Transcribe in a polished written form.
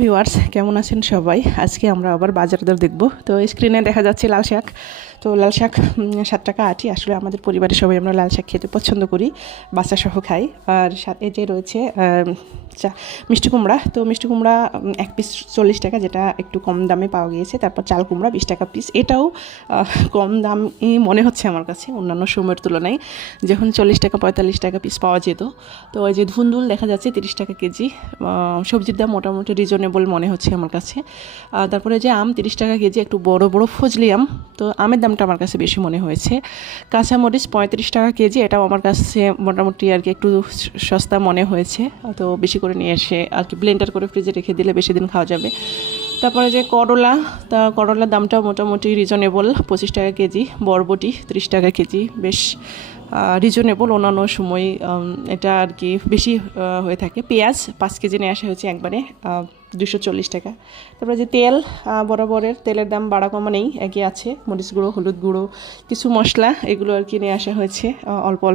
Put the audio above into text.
Viewers কেমন আছেন সবাই? আজকে আমরা আবার বাজার দর দেখব। তো স্ক্রিনে দেখা যাচ্ছে লাল শাক। তো লাল শাক 7 টাকা আটি। আসলে আমাদের পরিবারের সবাই আমরা লাল শাক খেতে পছন্দ করি, বাচ্চা সহ খাই। আর সাথে যে রয়েছে মিষ্টি কুমড়া। তো মিষ্টি কুমড়া এক পিস 40 টাকা, যেটা একটু কম দামে পাওয়া গিয়েছে। তারপর চাল কুমড়া 20 টাকা পিস। এটাও কম দামই মনে হচ্ছে আমার কাছে অন্যান্য সময়ের তুলনায়, যখন 40 টাকা 45 টাকা পিস পাওয়া যেত। তো ওই যে ধুন্দুল দেখা যাচ্ছে 30 টাকা কেজি। সবজির দাম মোটামুটি রিজনেবল মনে হচ্ছে আমার কাছে। তারপরে যে আম 30 টাকা কেজি, একটু বড় বড় ফজলি আম। তো আমের দামটা আমার কাছে বেশি মনে হয়েছে। কাঁচামরিচ 35 টাকা কেজি, এটাও আমার কাছে মোটামুটি আর কি একটু সস্তা মনে হয়েছে। তো বেশি করে নিয়ে এসে আর কি ব্লেন্ডার করে ফ্রিজে রেখে দিলে বেশি দিন খাওয়া যাবে। তারপরে যে করলা, তা করলার দামটাও মোটামুটি রিজনেবল, 25 টাকা কেজি। বরবটি 30 টাকা কেজি, বেশ রিজনেবল। অন্যান্য সময় এটা আর কি বেশি হয়ে থাকে। পেঁয়াজ 5 কেজি নিয়ে আসা হয়েছে একবারে, 240 টাকা। তারপরে যে তেল, বরাবরের তেলের দাম বাড়া কমা নেই, একই আছে। মরিচ গুঁড়ো, হলুদ গুঁড়ো, কিছু মশলা, এগুলো আর কি নিয়ে আসা হয়েছে অল্প অল্প।